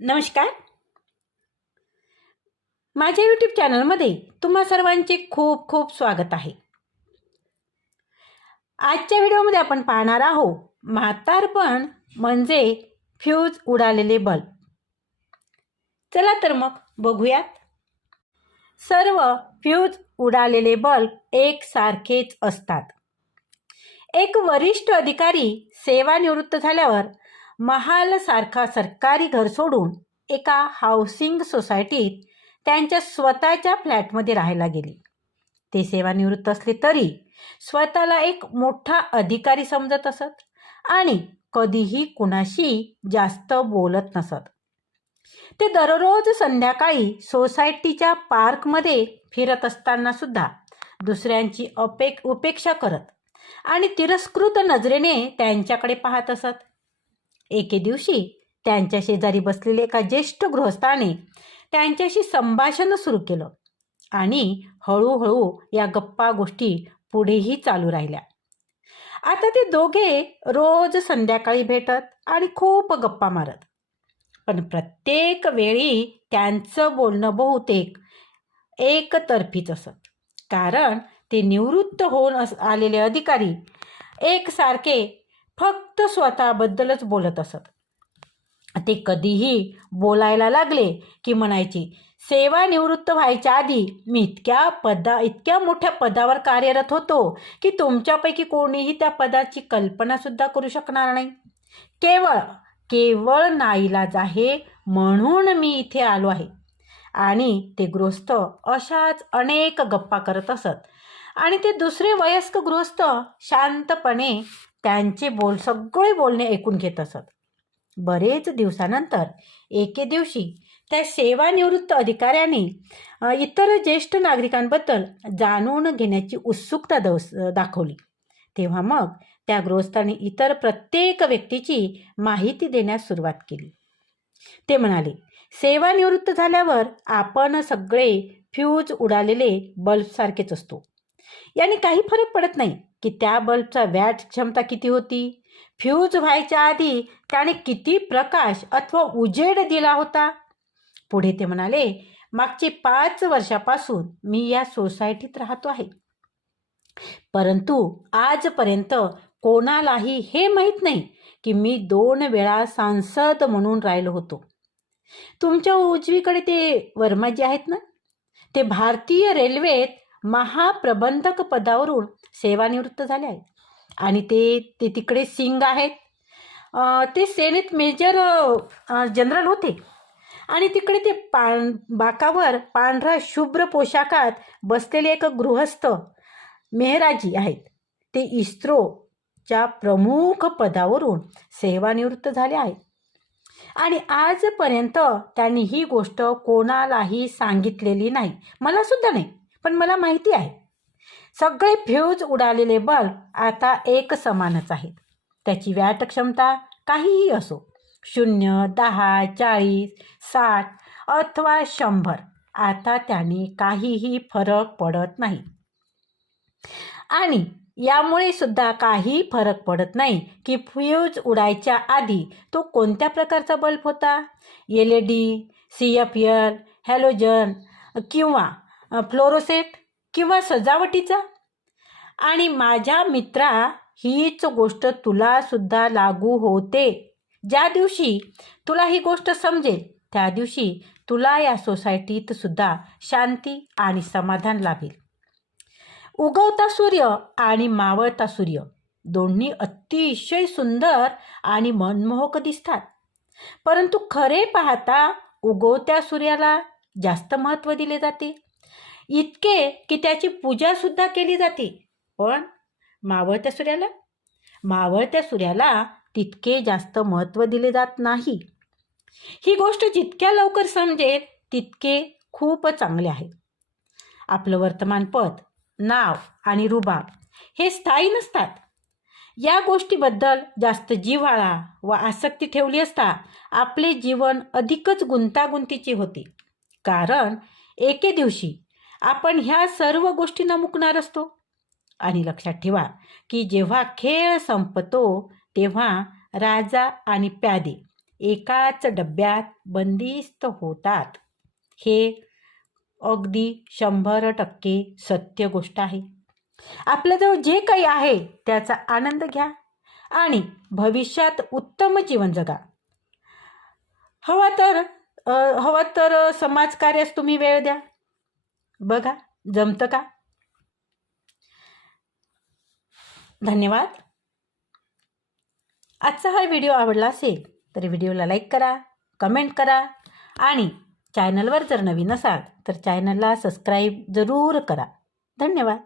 नमस्कार. माझ्या यूट्यूब चॅनलमध्ये तुम्हा सर्वांचे खूप खूप स्वागत आहे. आजच्या व्हिडिओमध्ये आपण पाहणार आहोत म्हातारपण म्हणजे फ्यूज उडालेले बल्ब. चला तर मग बघूयात. सर्व फ्यूज उडालेले बल्ब एकसारखेच असतात. एक वरिष्ठ अधिकारी सेवानिवृत्त झाल्यावर महालसारखा सरकारी घर सोडून एका हाऊसिंग सोसायटीत त्यांच्या स्वतःच्या फ्लॅटमध्ये राहायला गेली. ते सेवानिवृत्त असले तरी स्वतःला एक मोठा अधिकारी समजत असत आणि कधीही कुणाशी जास्त बोलत नसत. ते दररोज संध्याकाळी सोसायटीच्या पार्कमध्ये फिरत असताना सुद्धा दुसऱ्यांची अपेक उपेक्षा करत आणि तिरस्कृत नजरेने त्यांच्याकडे पाहत असत. एके दिवशी त्यांच्या शेजारी बसलेले एका ज्येष्ठ गृहस्थाने त्यांच्याशी संभाषण सुरू केलं आणि हळूहळू या गप्पा गोष्टी पुढेही चालू राहिल्या. आता ते दोघे रोज संध्याकाळी भेटत आणि खूप गप्पा मारत. पण प्रत्येक वेळी त्यांचं बोलणं बहुतेक एकतर्फीच असत. कारण ते निवृत्त होऊन अस आलेले अधिकारी एकसारखे फक्त स्वतःबद्दलच बोलत असत. ते कधीही बोलायला लागले की म्हणायची सेवानिवृत्त व्हायच्या आधी मी इतक्या पदा इतक्या मोठ्या पदावर कार्यरत होतो की तुमच्यापैकी कोणीही त्या पदाची कल्पनासुद्धा करू शकणार नाही. केवळ केवळ नाईलाज आहे म्हणून मी इथे आलो आहे. आणि ते गृहस्थ अशाच अनेक गप्पा करत असत. आणि ते दुसरे वयस्क गृहस्थ शांतपणे त्यांचे बोल सगळे बोलणे ऐकून घेत असत. बरेच दिवसानंतर एके दिवशी त्या सेवानिवृत्त अधिकाऱ्याने इतर ज्येष्ठ नागरिकांबद्दल जाणून घेण्याची उत्सुकता दवस दाखवली. तेव्हा मग त्या गृहस्थाने इतर प्रत्येक व्यक्तीची माहिती देण्यास सुरुवात केली. ते म्हणाले सेवानिवृत्त झाल्यावर आपण सगळे फ्यूज उडालेले बल्बसारखेच असतो. याने काही फरक पडत नाही की त्या बल्बचा वॅट क्षमता किती होती? फ्यूज व्हायच्या आधी त्याने किती प्रकाश अथवा उजेड दिला होता? पुढे ते म्हणाले मागचे पाच वर्षापासून मी या सोसायटीत राहतो आहे. परंतु आजपर्यंत कोणालाही हे माहीत नाही की मी दोन वेळा सांसद म्हणून राहिलो होतो. तुमच्या उजवीकडे ते वर्माजी आहेत ना? ते भारतीय रेल्वेत महाप्रबंधक पदावरून सेवानिवृत्त झाले आहेत. आणि ते ते तिकडे सिंग आहेत. ते सेनेत मेजर जनरल होते. आणि तिकडे ते पां बाकावर पांढरा शुभ्र पोशाखात बसलेले एक गृहस्थ मेहराजी आहेत. ते इस्रोच्या प्रमुख पदावरून सेवानिवृत्त झाले आहेत. आणि आजपर्यंत त्यांनी ही गोष्ट कोणालाही सांगितलेली नाही. मला सुद्धा नाही. पण मला माहिती आहे. सगळे फ्यूज उडालेले बल्ब आता एक समानच आहेत. त्याची व्याट क्षमता काहीही असो शून्य दहा चाळीस साठ अथवा शंभर आता त्याने काहीही फरक पडत नाही. आणि यामुळे सुद्धा काही फरक पडत नाही की फ्यूज उडायच्या आधी तो कोणत्या प्रकारचा बल्ब होता? L E D C F L halogen किंवा फ्लोरोसेट किंवा सजावटीचा? आणि माझ्या मित्रा हीच गोष्ट तुला सुद्धा लागू होते. ज्या दिवशी तुला ही गोष्ट समजेल त्या दिवशी तुला या सोसायटीत सुद्धा शांती आणि समाधान लाभेल. उगवता सूर्य आणि मावळता सूर्य दोन्ही अतिशय सुंदर आणि मनमोहक दिसतात. परंतु खरे पाहता उगवत्या सूर्याला जास्त महत्त्व दिले जाते. इतके की त्याची पूजासुद्धा केली जाते. पण मावळत्या सूर्याला? मावळत्या सूर्याला तितके जास्त महत्त्व दिले जात नाही. ही गोष्ट जितक्या लवकर समजेल तितके खूप चांगले आहे. आपलं वर्तमानपद नाव आणि रुबाब हे स्थायी नसतात. या गोष्टीबद्दल जास्त जिव्हाळा व आसक्ती ठेवली असता आपले जीवन अधिकच गुंतागुंतीचे होते. कारण एके दिवशी आपण ह्या सर्व गोष्टींना मुकणार असतो. आणि लक्षात ठेवा की जेव्हा खेळ संपतो तेव्हा राजा आणि प्यादे एकाच डब्यात बंदिस्त होतात. हे अगदी शंभर टक्के सत्य गोष्ट आहे. आपल्याजवळ जे काही आहे त्याचा आनंद घ्या आणि भविष्यात उत्तम जीवन जगा. हवा तर हवा तर समाजकार्यास तुम्ही वेळ द्या. बघा जमतं का? धन्यवाद. आजचा हा व्हिडिओ आवडला असेल तर व्हिडिओला लाईक करा कमेंट करा आणि चॅनलवर जर नवीन असाल तर चॅनलला सबस्क्राईब जरूर करा. धन्यवाद.